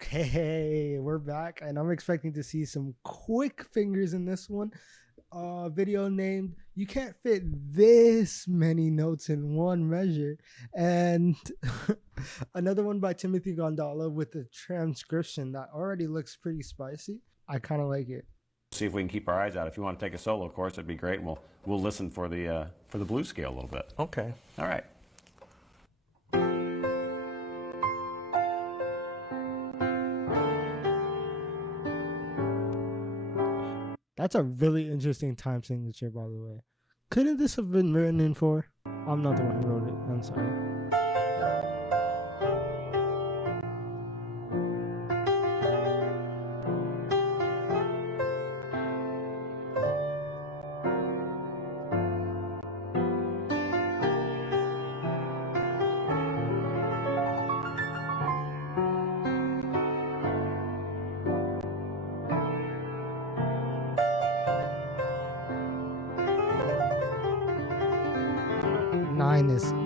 Okay, we're back, and I'm expecting to see some quick fingers in this one. Video named "You Can't Fit This Many Notes in One Measure," and another one by Timothy Gondala with a transcription that already looks pretty spicy. I kind of like it. See if we can keep our eyes out. If you want to take a solo, of course, it'd be great. And we'll listen for the blues scale a little bit. Okay. All right. That's a really interesting time signature, by the way. Couldn't this have been written in 4? I'm not the one who wrote it. I'm sorry.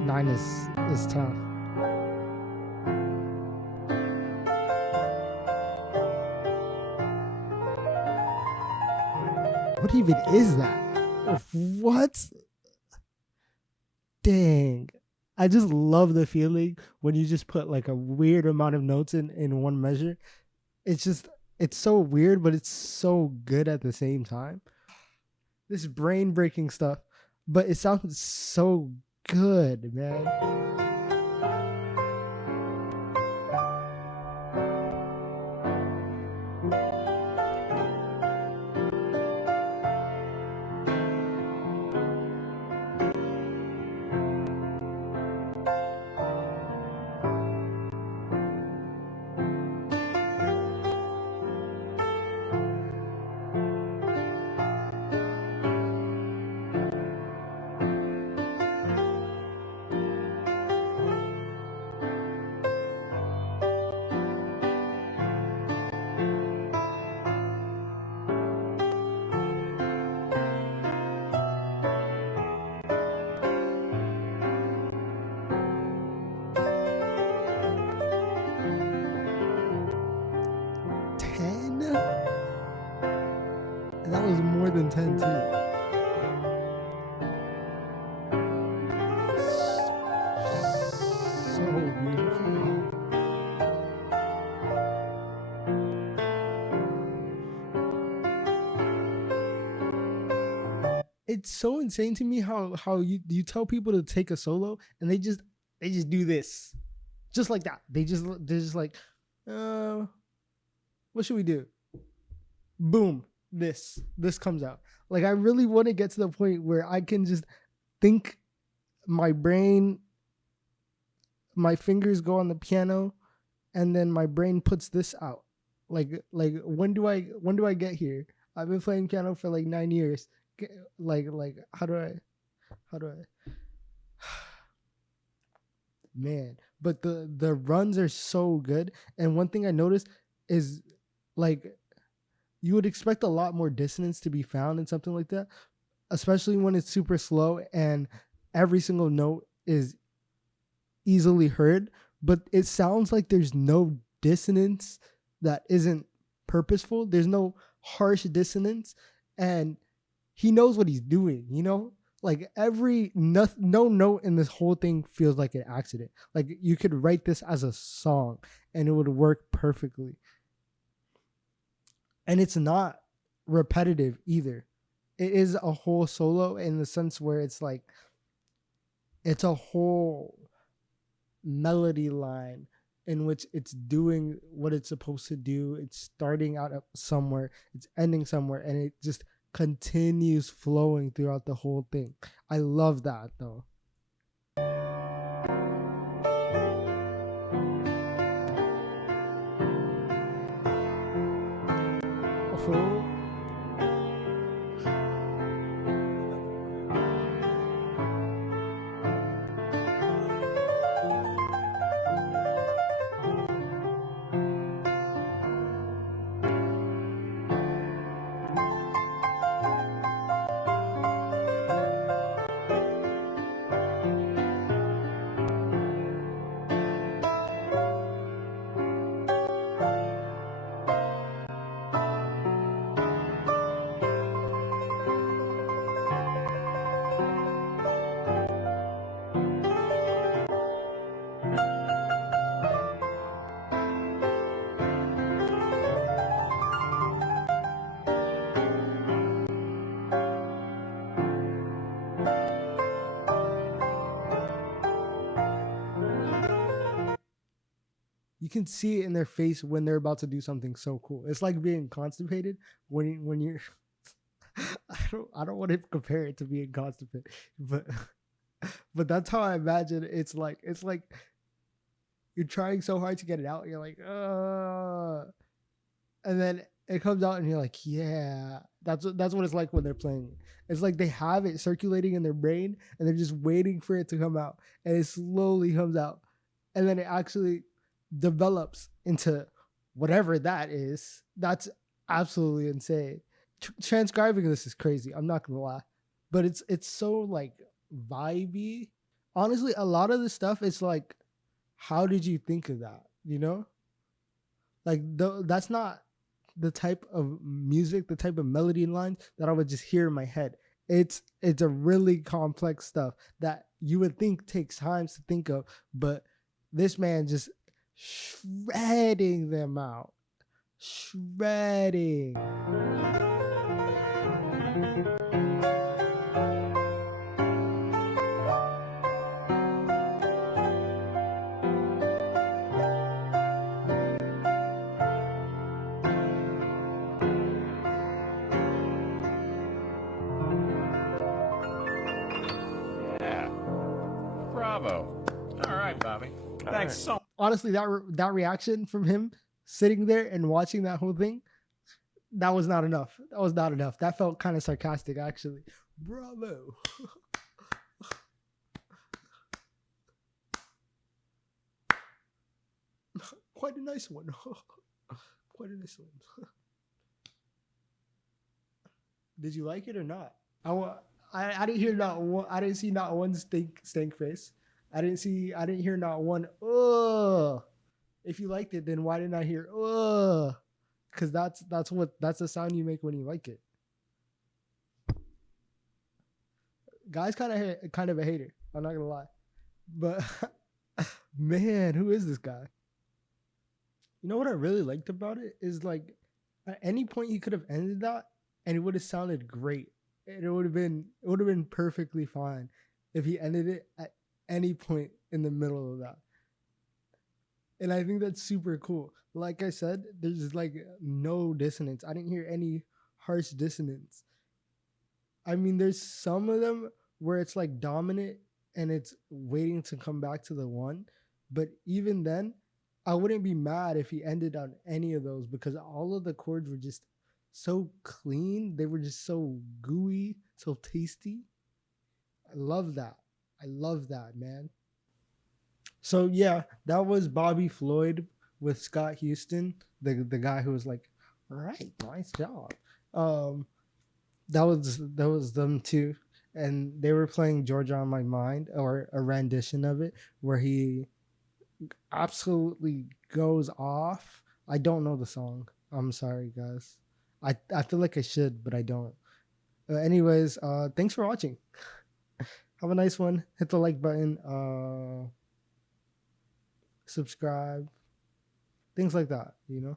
Nine is tough. What even is that? What? Dang. I just love the feeling when you just put like a weird amount of notes in one measure. It's so weird, but it's so good at the same time. This brain breaking stuff, but it sounds so good, man. And that was more than 10 too. So beautiful. It's so insane to me how you tell people to take a solo and they just do this. Just like that. They're just like, what should we do? Boom. This comes out. Like, I really want to get to the point where I can just think, my fingers go on the piano, and then my brain puts this out. Like when do I get here? I've been playing piano for like 9 years. Like how do I man, but the runs are so good. And one thing I noticed is, like, you would expect a lot more dissonance to be found in something like that, especially when it's super slow and every single note is easily heard. But it sounds like there's no dissonance that isn't purposeful. There's no harsh dissonance, and he knows what he's doing, Like, no note in this whole thing feels like an accident. Like, you could write this as a song and it would work perfectly. And it's not repetitive either. It is a whole solo in the sense where it's like, it's a whole melody line in which it's doing what it's supposed to do. It's starting out somewhere, it's ending somewhere, and it just continues flowing throughout the whole thing. I love that, though. Oh. can see it in their face when they're about to do something so cool. It's like being constipated when you're I don't want to compare it to being constipated, but that's how I imagine it's like you're trying so hard to get it out. You're like, and then it comes out, and you're like, yeah, that's what it's like when they're playing. It's like they have it circulating in their brain, and they're just waiting for it to come out, and it slowly comes out, and then it actually develops into whatever that is. That's absolutely insane. Transcribing this is crazy. I'm not gonna lie, but it's so like vibey. Honestly, a lot of the stuff is like, how did you think of that? You know, like that's not the type of music, the type of melody lines that I would just hear in my head. It's a really complex stuff that you would think takes time to think of, but this man just shredding them out, shredding. Yeah. Bravo. All right, Bobby. Thanks so much. Honestly, that reaction from him sitting there and watching that whole thing, that was not enough. That was not enough. That felt kind of sarcastic, actually. Bravo. Quite a nice one. Quite a nice one. Did you like it or not? I didn't hear not one. I didn't see not one stink face. I didn't hear not one. Oh, if you liked it, then why didn't I hear oh? Because that's the sound you make when you like it. Guy's kind of a hater. I'm not gonna lie, but man, who is this guy? You know what I really liked about it is like at any point you could have ended that and it would have sounded great. And it would have been perfectly fine if he ended it at any point in the middle of that. And I think that's super cool. Like I said, there's like no dissonance. I didn't hear any harsh dissonance. I mean, there's some of them where it's like dominant and it's waiting to come back to the one. But even then, I wouldn't be mad if he ended on any of those because all of the chords were just so clean. They were just so gooey, so tasty. I love that. I love that, man. So yeah, that was Bobby Floyd with Scott Houston, the guy who was like, all right, nice job. Um, that was them too, and they were playing Georgia on My Mind, or a rendition of it where he absolutely goes off. I don't know the song. I'm sorry, guys. I feel like I should, but I don't. Anyways, thanks for watching. Have a nice one. Hit the like button. Subscribe. Things like that, you know?